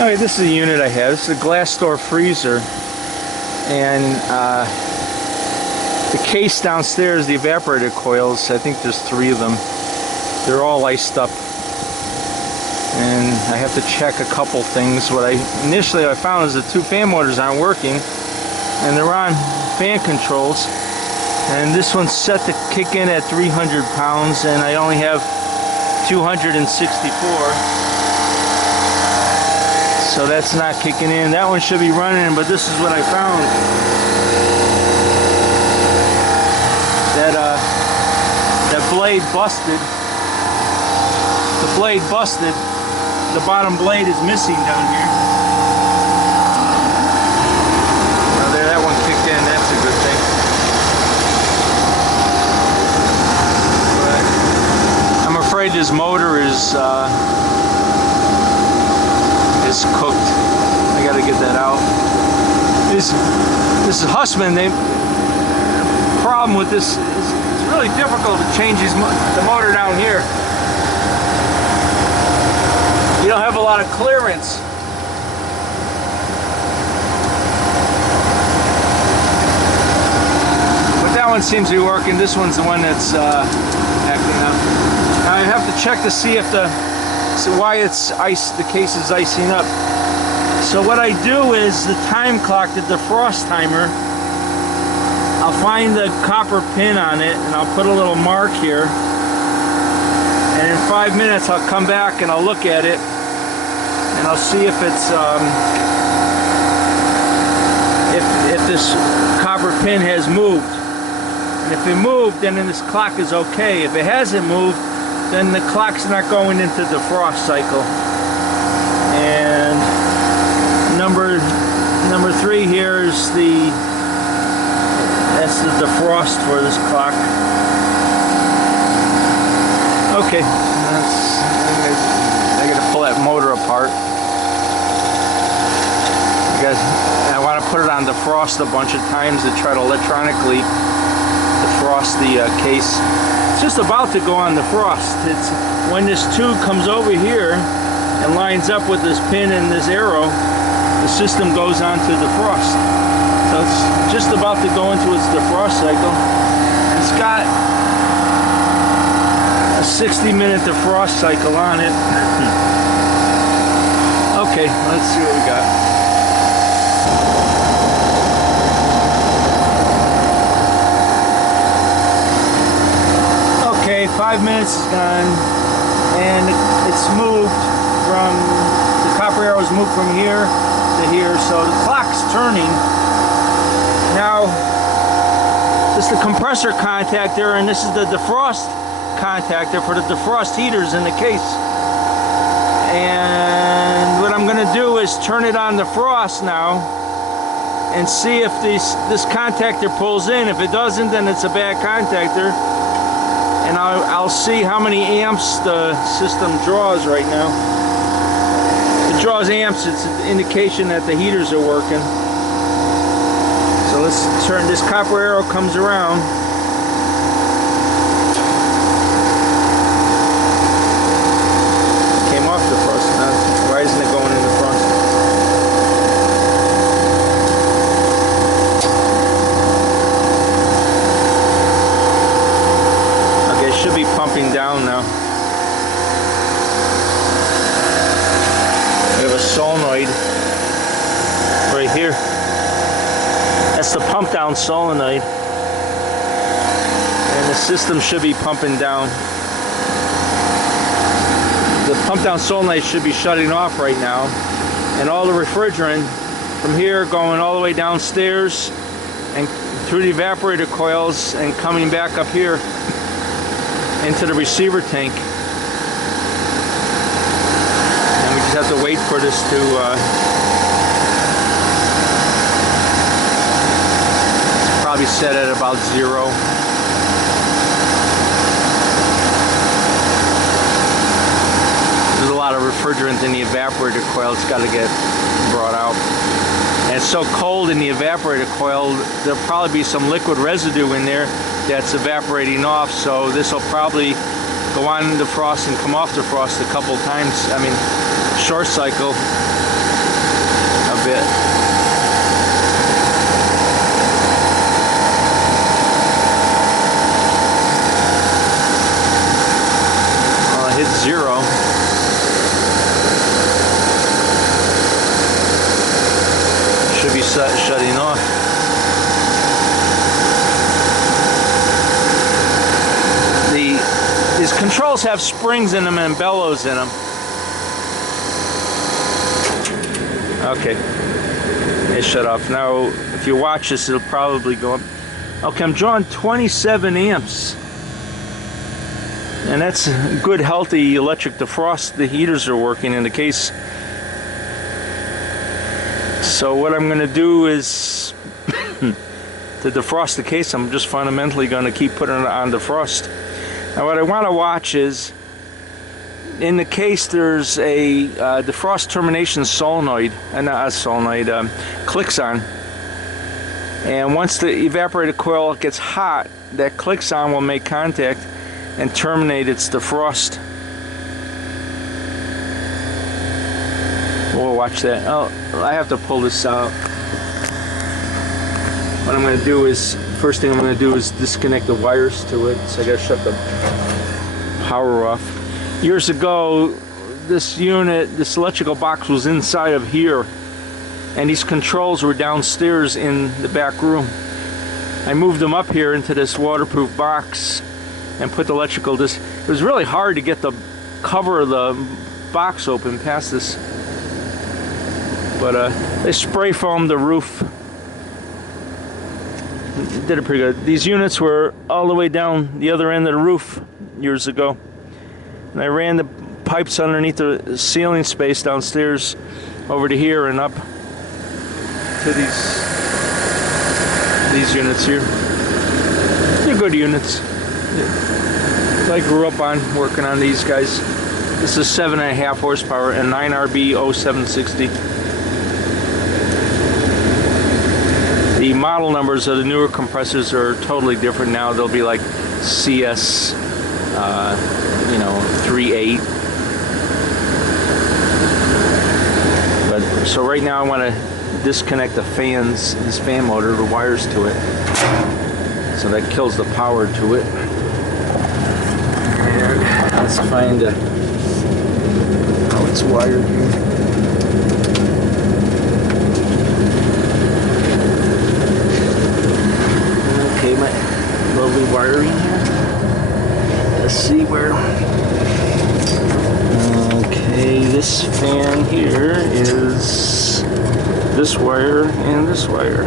Alright, this is a unit I have. This is a glass door freezer, and the case downstairs, the evaporator coils, I think there's 3 of them. They're all iced up, and I have to check a couple things. What I initially found is the 2 fan motors aren't working, and they're on fan controls, and this one's set to kick in at 300 pounds, and I only have 264. So that's not kicking in. That one should be running, but this is what I found. That blade busted. The blade busted. The bottom blade is missing down here. Oh, there, that one kicked in. That's a good thing. But I'm afraid this motor is cooked. I gotta get that out. This is Hussman. The problem with this is it's really difficult to change the motor down here. You don't have a lot of clearance. But that one seems to be working. This one's the one that's acting up. Now I have to check to see if why it's ice. The case is icing up. So what I do is the time clock, the defrost timer, I'll find the copper pin on it and I'll put a little mark here, and in 5 minutes I'll come back and I'll look at it and I'll see if it's if this copper pin has moved, and if it moved, then this clock is okay. If it hasn't moved, then the clock's not going into the defrost cycle. And number 3 here is that's the defrost for this clock. Okay, I gotta pull that motor apart. Because I want to put it on defrost a bunch of times to try to electronically defrost the case. It's just about to go on defrost. It's when this tube comes over here and lines up with this pin and this arrow, the system goes on to defrost. So it's just about to go into its defrost cycle. It's got a 60-minute defrost cycle on it. Okay, let's see what we got. Okay, 5 minutes is gone, and it's moved from, the copper arrow's moved from here to here, so the clock's turning. Now, this is the compressor contactor, and this is the defrost contactor for the defrost heaters in the case. And what I'm going to do is turn it on defrost now and see if this contactor pulls in. If it doesn't, then it's a bad contactor. And I'll see how many amps the system draws right now. If it draws amps, it's an indication that the heaters are working. So let's turn, this copper arrow comes around. Came off the first, why isn't it going in the front? Should be pumping down now. We have a solenoid right here. That's the pump down solenoid. And the system should be pumping down. The pump down solenoid should be shutting off right now. And all the refrigerant from here going all the way downstairs and through the evaporator coils and coming back up here into the receiver tank. And we just have to wait for this to it's probably set at about 0. There's a lot of refrigerant in the evaporator coil. It's got to get brought out. And it's so cold in the evaporator coil, there'll probably be some liquid residue in there that's evaporating off, so this will probably go on defrost and come off defrost a couple times. I mean, short cycle. a bit. Hit 0. Should be shutting off. These controls have springs in them and bellows in them. Okay, it shut off. Now, if you watch this, it'll probably go up. Okay, I'm drawing 27 amps. And that's good, healthy electric defrost. The heaters are working in the case. So what I'm going to do is, to defrost the case, I'm just fundamentally going to keep putting it on defrost. Now what I want to watch is, in the case there's a defrost termination solenoid, clicks on. And once the evaporator coil gets hot, that clicks on will make contact and terminate its defrost. We'll watch that. Oh, I have to pull this out. What I'm going to do is, first thing I'm going to do is disconnect the wires to it. So I got to shut the power off. Years ago, this unit, this electrical box was inside of here, and these controls were downstairs in the back room. I moved them up here into this waterproof box and put the electrical disc. It was really hard to get the cover of the box open past this, but they spray foamed the roof. Did it pretty good. These units were all the way down the other end of the roof years ago, and I ran the pipes underneath the ceiling space downstairs over to here and up to these units here. They're good units. I grew up on working on these guys. This is 7.5 horsepower and 9RB 0760. The model numbers of the newer compressors are totally different now. They'll be like CS, 3.8. But so right now I want to disconnect the fans, this fan motor, the wires to it. So that kills the power to it. And let's find how it's wired here. Okay, my lovely wiring here. Let's see where. Okay, this fan here is this wire and this wire.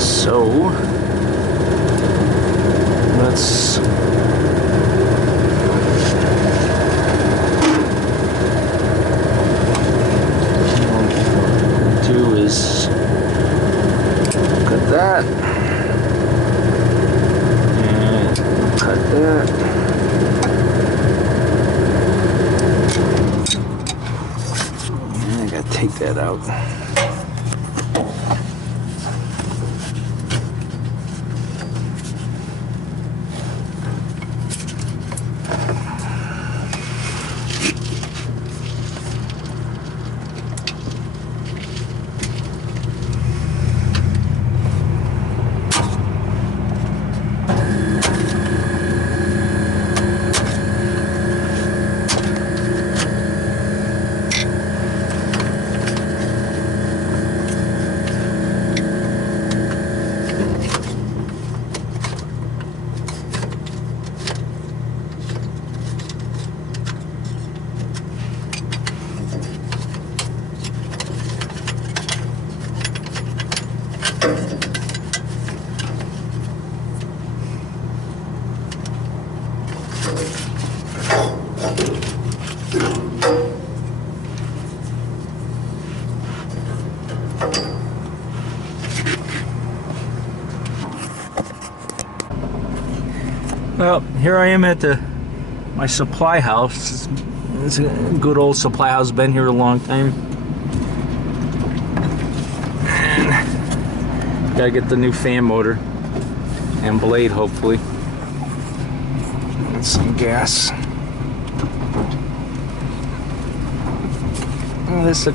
So let's do is cut that and cut that. And I gotta take that out. Well, here I am at my supply house. It's a good old supply house, been here a long time. And gotta get the new fan motor and blade, hopefully. And some gas. This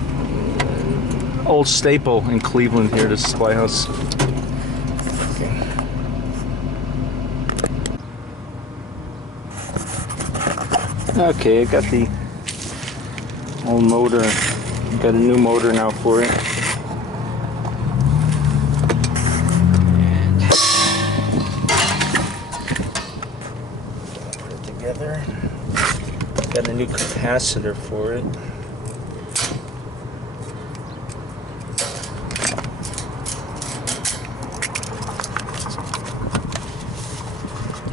old staple in Cleveland here, this supply house. Okay, I got the old motor. Got a new motor now for it. Put it together. Got a new capacitor for it.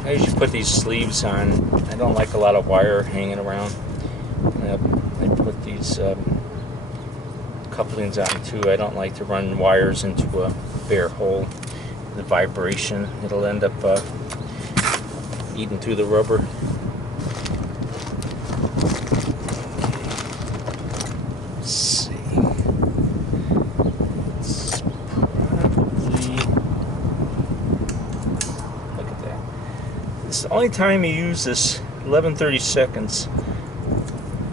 I usually put these sleeves on. I don't like a lot of wire hanging around. I put these couplings on too. I don't like to run wires into a bare hole. The vibration, it'll end up eating through the rubber. Let's see. It's probably, look at that. It's the only time you use this 11/32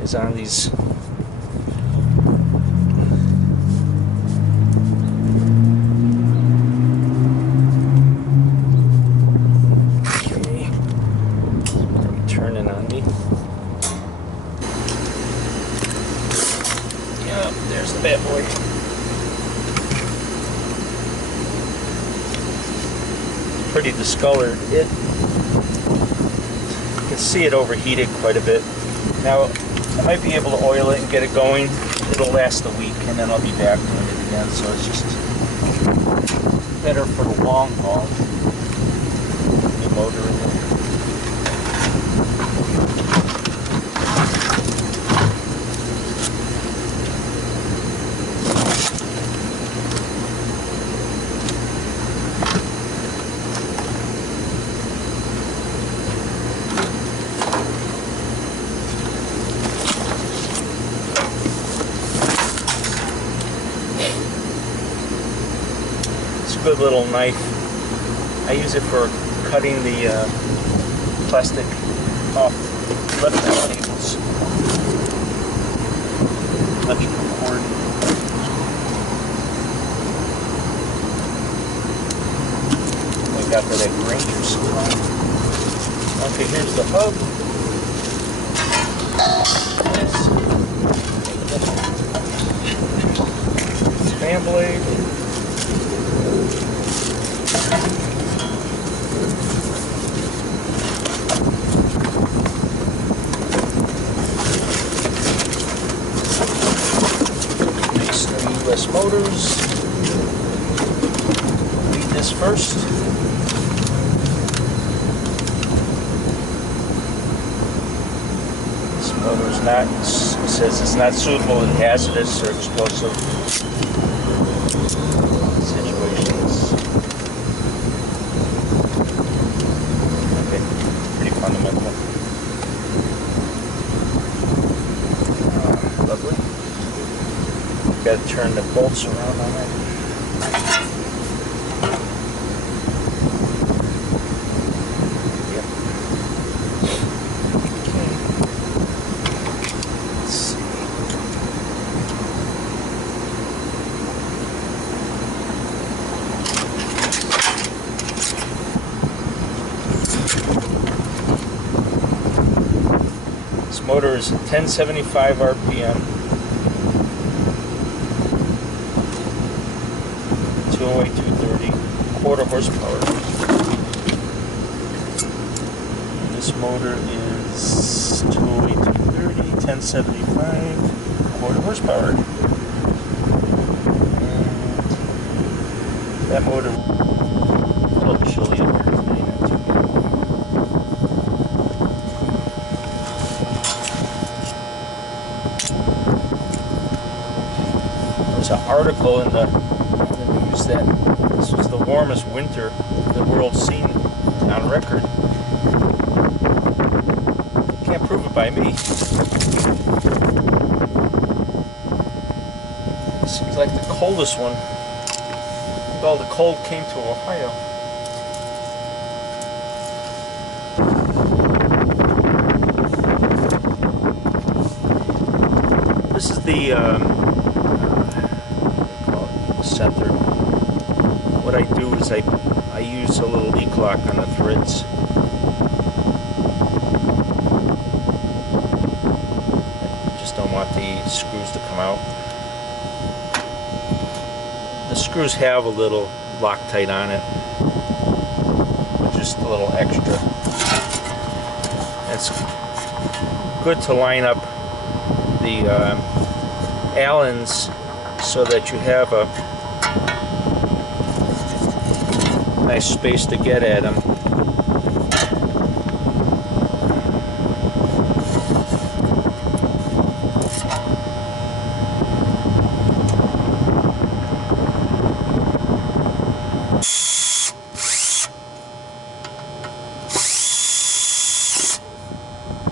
is on these. Turning on me. Yep, there's the bad boy. Pretty discolored. You can see it overheated quite a bit. Now, I might be able to oil it and get it going. It'll last a week and then I'll be back doing it again, so it's just better for the long haul. New motor in there. Good little knife. I use it for cutting the plastic off electrical cables. Electrical cord. I got that at Granger supply. Okay, here's the hub. Fan blade. US motors. Read this first. This motor's not, it says it's not suitable in hazardous or explosive situations. Okay, pretty fundamental. Lovely. Got to turn the bolts around on it. Yep. Okay. Let's see. This motor is 1075 RPM. 208, 230, quarter horsepower. This motor is 208, 230, 1075, quarter horsepower. And that motor, I'll show you here. There's an article in the that this was the warmest winter the world's seen on record. Can't prove it by me. Seems like the coldest one. All the cold came to Ohio. This is the center. What I do is I use a little leak lock on the threads. I just don't want the screws to come out. The screws have a little Loctite on it, just a little extra. It's good to line up the Allens so that you have a nice space to get at them.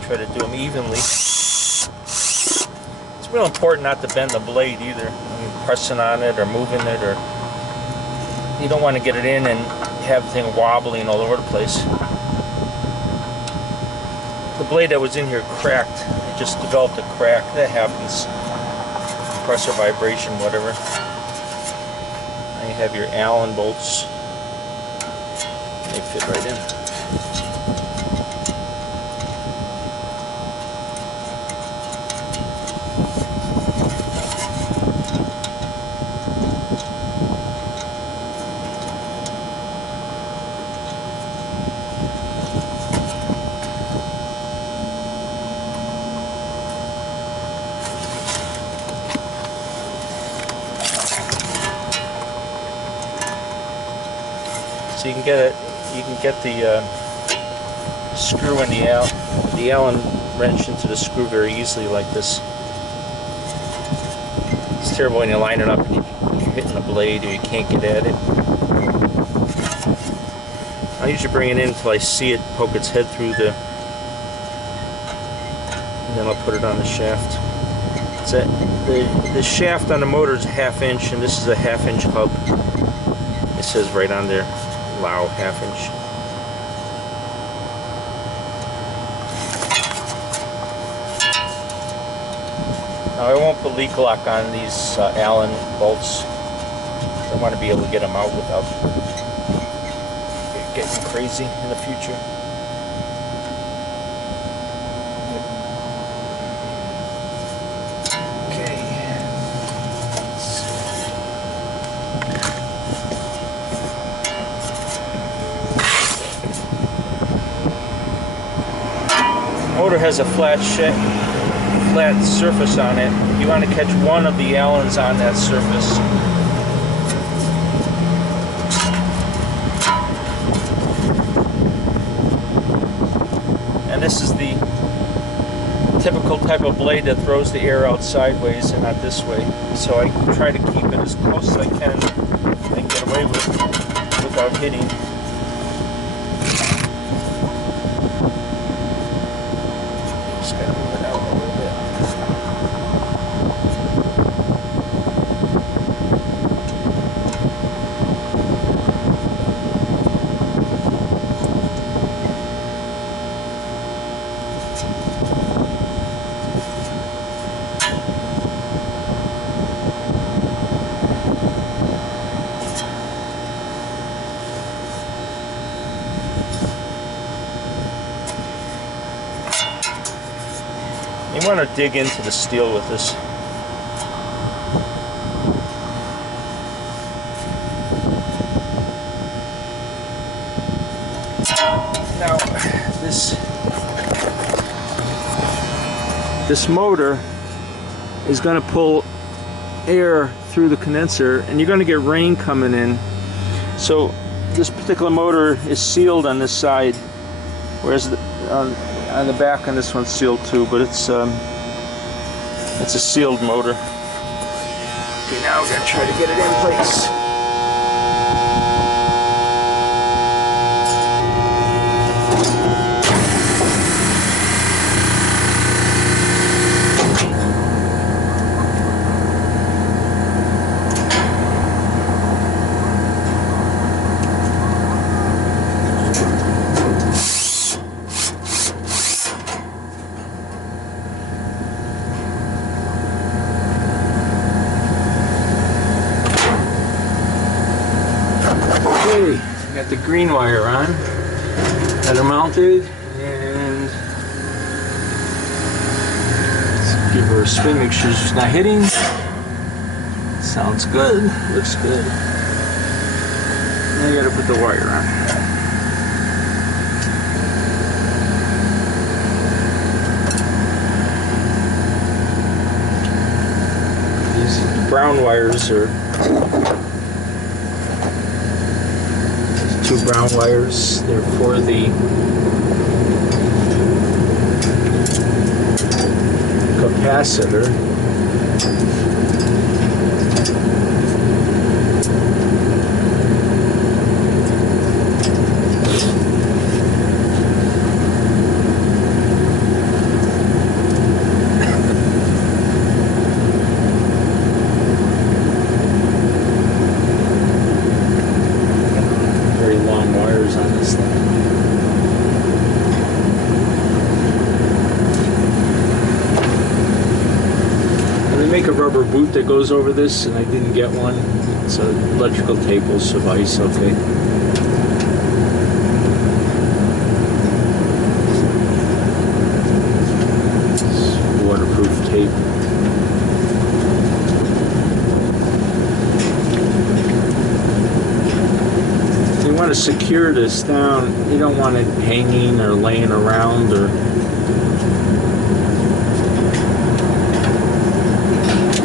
Try to do them evenly. It's real important not to bend the blade either. I mean, pressing on it or moving it, or you don't want to get it in and have the thing wobbling all over the place. The blade that was in here cracked. It just developed a crack. That happens. Compressor vibration, whatever. Now you have your Allen bolts. They fit right in. So you can get it. You can get the screw in the Allen wrench into the screw very easily like this. It's terrible when you line it up and you're hitting the blade or you can't get at it. I usually bring it in until I see it poke its head through the, and then I'll put it on the shaft. It's the shaft on the motor is a 1/2 inch, and this is a 1/2 inch hub. It says right on there, allow 1/2 inch. Now I won't put leak lock on these Allen bolts. I want to be able to get them out without getting crazy in the future. Okay. Motor has a flat surface on it. You want to catch one of the Allens on that surface. And this is the typical type of blade that throws the air out sideways and not this way. So I try to keep it as close as I can and get away with it without hitting. Just gotta move it out a little bit. You want to dig into the steel with this. Now, this motor is going to pull air through the condenser, and you're going to get rain coming in. So this particular motor is sealed on this side, whereas on the back on this one's sealed too, but it's a sealed motor. Okay, now we're gonna try to get it in place. Okay, got the green wire on. Got her mounted, and let's give her a spin, make sure she's not hitting. Sounds good, looks good. Now you gotta put the wire on. These brown wires are 2 brown wires. They're for the capacitor. On this thing. And they make a rubber boot that goes over this, and I didn't get one, so electrical tape will suffice, okay. It's waterproof tape. To secure this down, you don't want it hanging or laying around. Or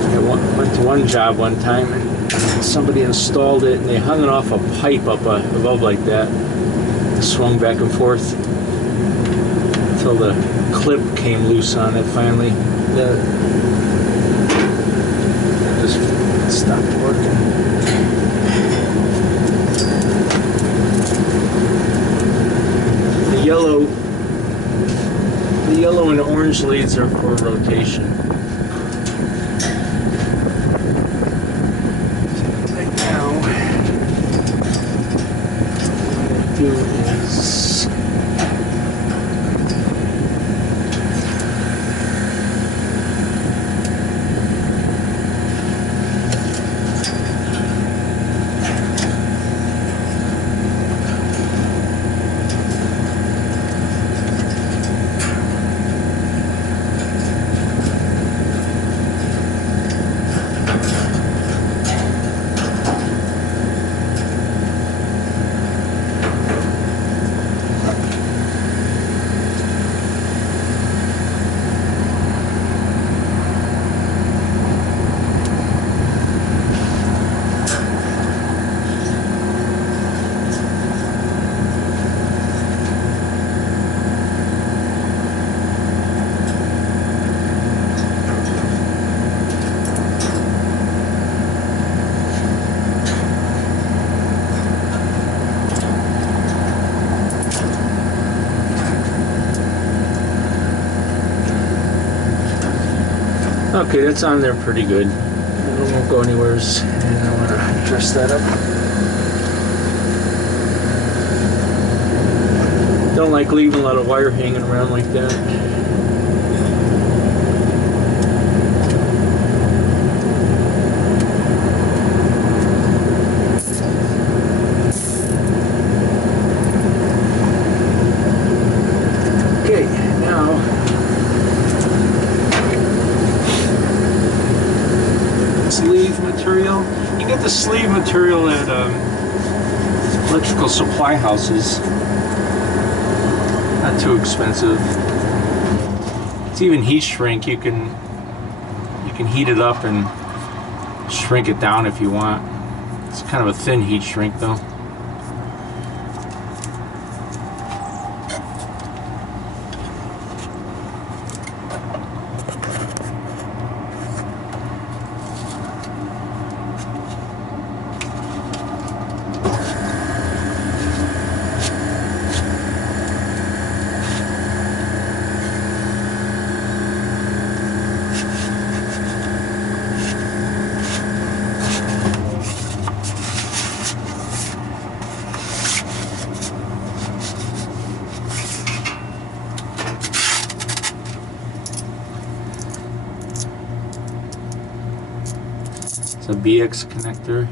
I went to one job one time and somebody installed it and they hung it off a pipe up above like that. It swung back and forth until the clip came loose on it finally. It just stopped working. The yellow and orange leads are for rotation. So right now, what I do is okay, that's on there pretty good. It won't go anywhere, and I want to dress that up. Don't like leaving a lot of wire hanging around like that. Okay, now sleeve material. You get the sleeve material at electrical supply houses. Not too expensive. It's even heat shrink. You can heat it up and shrink it down if you want. It's kind of a thin heat shrink though. It's a BX connector.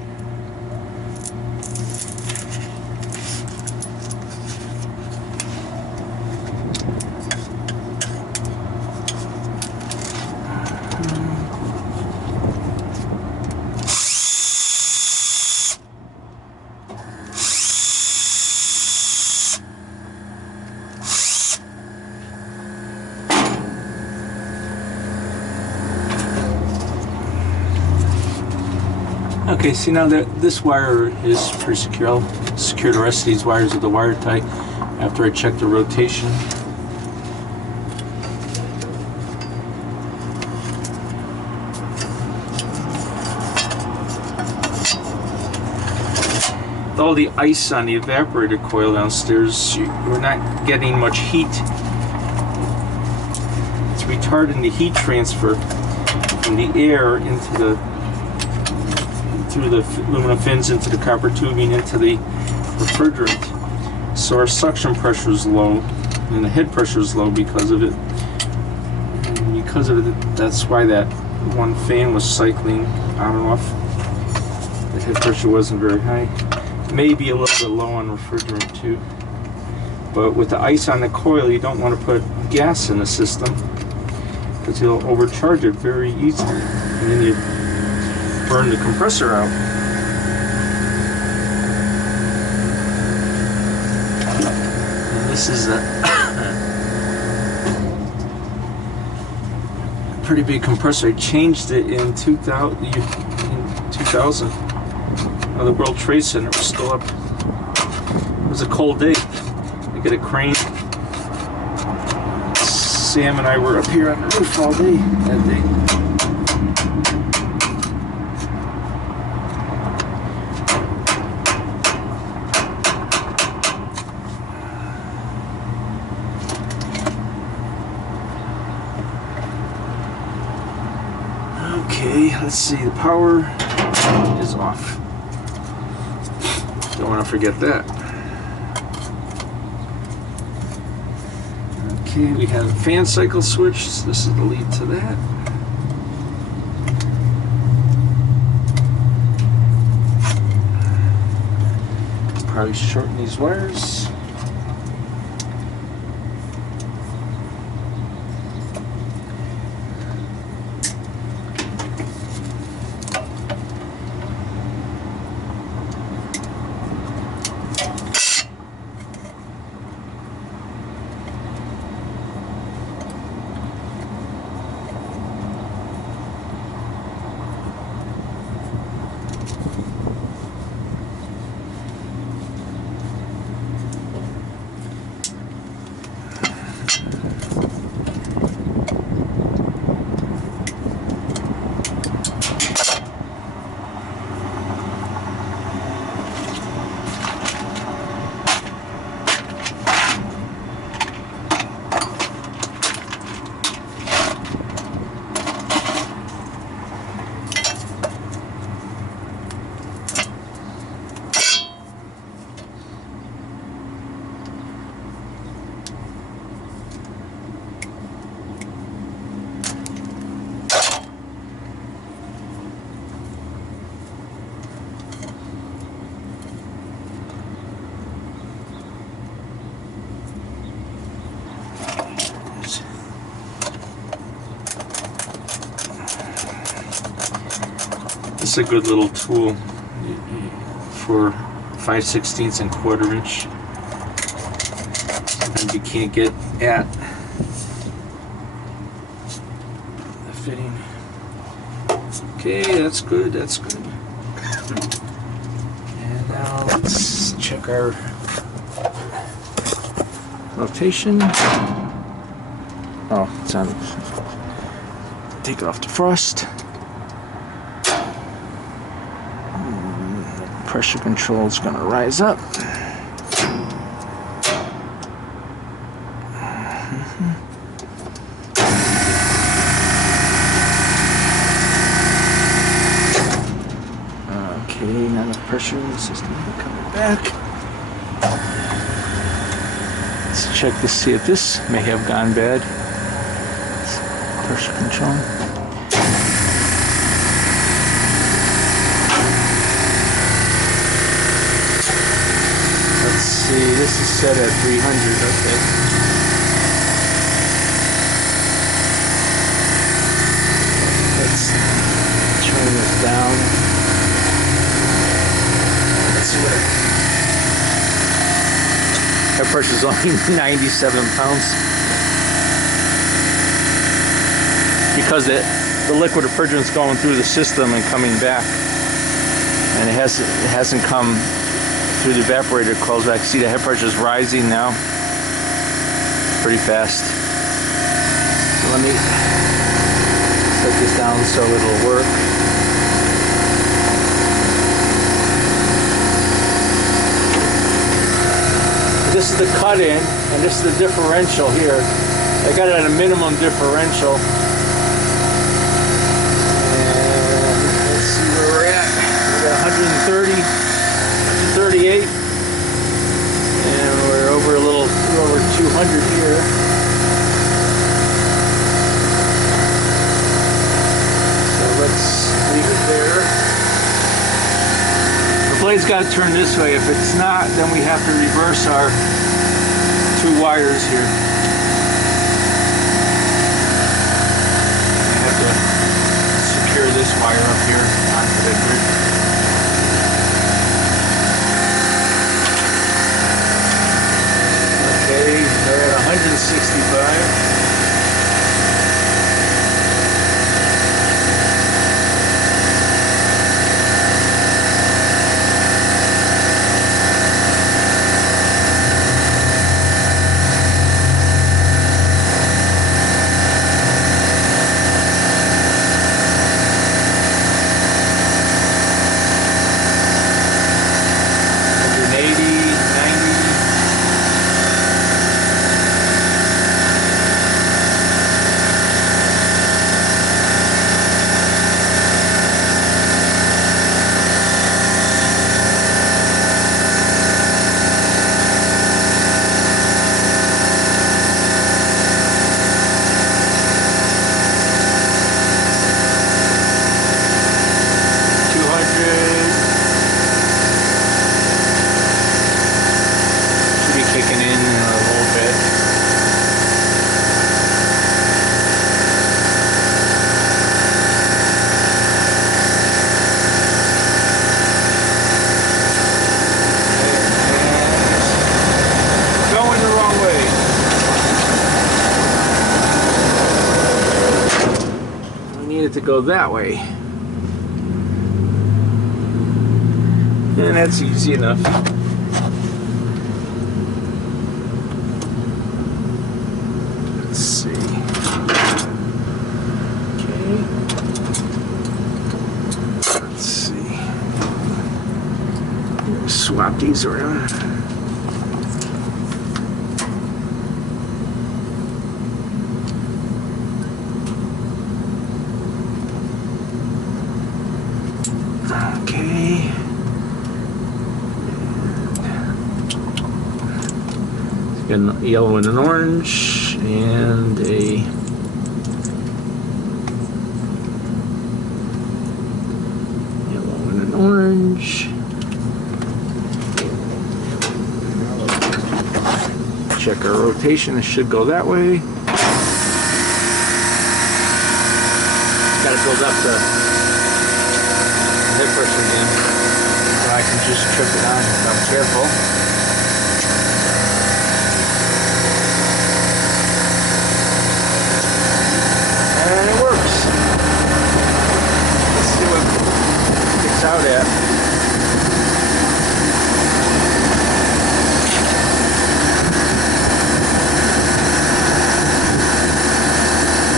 Okay, see now that this wire is pretty secure. I'll secure the rest of these wires with the wire tie after I check the rotation. With all the ice on the evaporator coil downstairs, we're not getting much heat. It's retarding the heat transfer from the air into the through the aluminum fins into the copper tubing into the refrigerant. So our suction pressure is low and the head pressure is low because of it. And because of it, that's why that one fan was cycling on and off. The head pressure wasn't very high. Maybe a little bit low on refrigerant too. But with the ice on the coil, you don't want to put gas in the system because you'll overcharge it very easily. And then you burn the compressor out. And this is a pretty big compressor. I changed it in 2000. The World Trade Center was still up. It was a cold day. I got a crane. Sam and I were up here on the roof all day that day. Okay, let's see, the power is off. Don't want to forget that. Okay, we have a fan cycle switch. So this is the lead to that. Probably shorten these wires. This is a good little tool for 5/16 and 1/4 inch. Sometimes you can't get at the fitting. Okay, that's good, that's good. And now let's check our rotation. Oh, it's on. Take it off the frost. Pressure control is going to rise up. Okay, now the pressure in the system is coming back. Let's check to see if this may have gone bad. Pressure control. See, this is set at 300, okay. Let's turn this down. Let's see what that pressure is only 97 pounds. Because the liquid refrigerant's going through the system and coming back. and it hasn't come through the evaporator coils. I can see the head pressure is rising now pretty fast. So let me set this down so it'll work. This is the cut-in, and this is the differential here. I got it at a minimum differential. And let's see where we're at. We're at 130, 138, and we're over a little, we're over 200 here. So let's leave it there. The blade's got to turn this way. If it's not, then we have to reverse our 2 wires here. I have to secure this wire up here onto the grid. Okay, they're at 165. To go that way, and that's easy enough. Let's see. Okay. Let's see. I'm gonna swap these around. Okay. Got a yellow and an orange, and a yellow and an orange. Check our rotation. It should go that way. Got to build up the head pressure again, so I can just trip it on if I'm careful. And it works. Let's see what it sticks out at.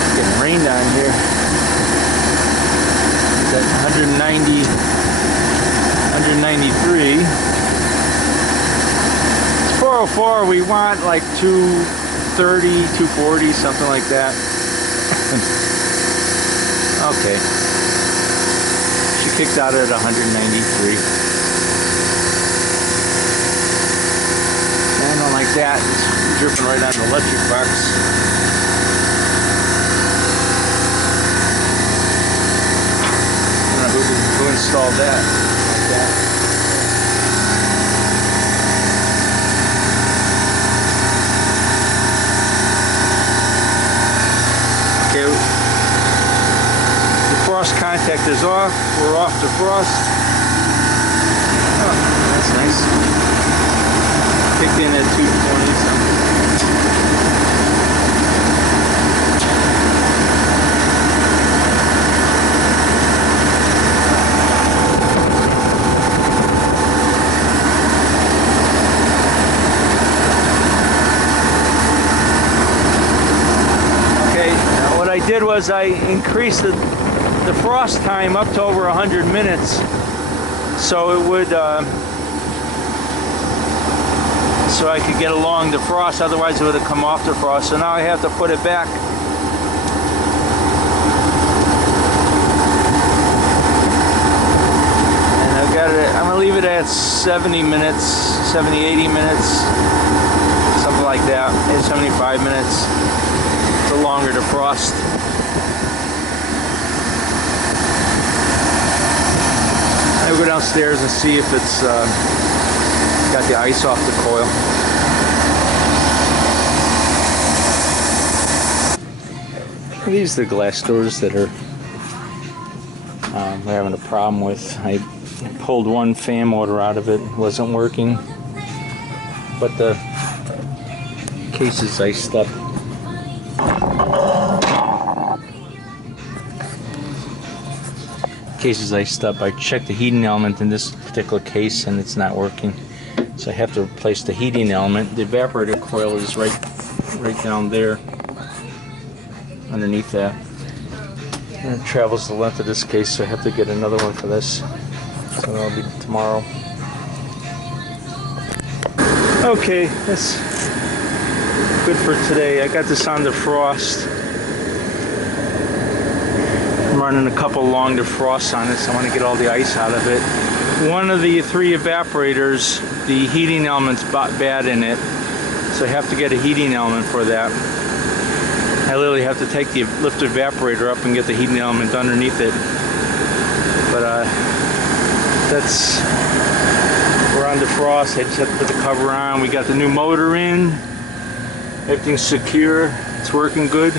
It's getting rained on here. At 190, 193. It's 404. We want like 230, 240, something like that. Okay. She kicked out at 193. And I don't like that. It's dripping right on the electric box. Who installed that like that? Okay, the frost contact is off. We're off the frost. Oh, that's nice. Kicked in at 220 something. was I increased the defrost time up to over 100 minutes, so it would so I could get along defrost. Otherwise, it would have come off defrost. So now I have to put it back. And I've got it. I'm gonna leave it at 70 minutes, 70, 80 minutes. Something like that, maybe 75 minutes. It's a longer defrost. I'll go downstairs and see if it's got the ice off the coil. These are the glass doors that are we're having a problem with. I pulled one fan motor out of it, wasn't working, but the case is iced up. Case is iced up. I checked the heating element in this particular case and it's not working, so I have to replace the heating element. The evaporator coil is right down there underneath that, and it travels the length of this case, so I have to get another one for this, so that'll be tomorrow. Okay, that's good for today. I got this on defrost. I'm running a couple long defrosts on it, so I want to get all the ice out of it. One of the 3 evaporators, the heating element's bad in it, so I have to get a heating element for that. I literally have to take the lift evaporator up and get the heating element underneath it. But we're on defrost. I just have to put the cover on. We got the new motor in. Everything's secure. It's working good.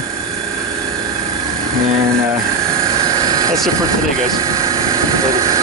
And that's it for today, guys. Later.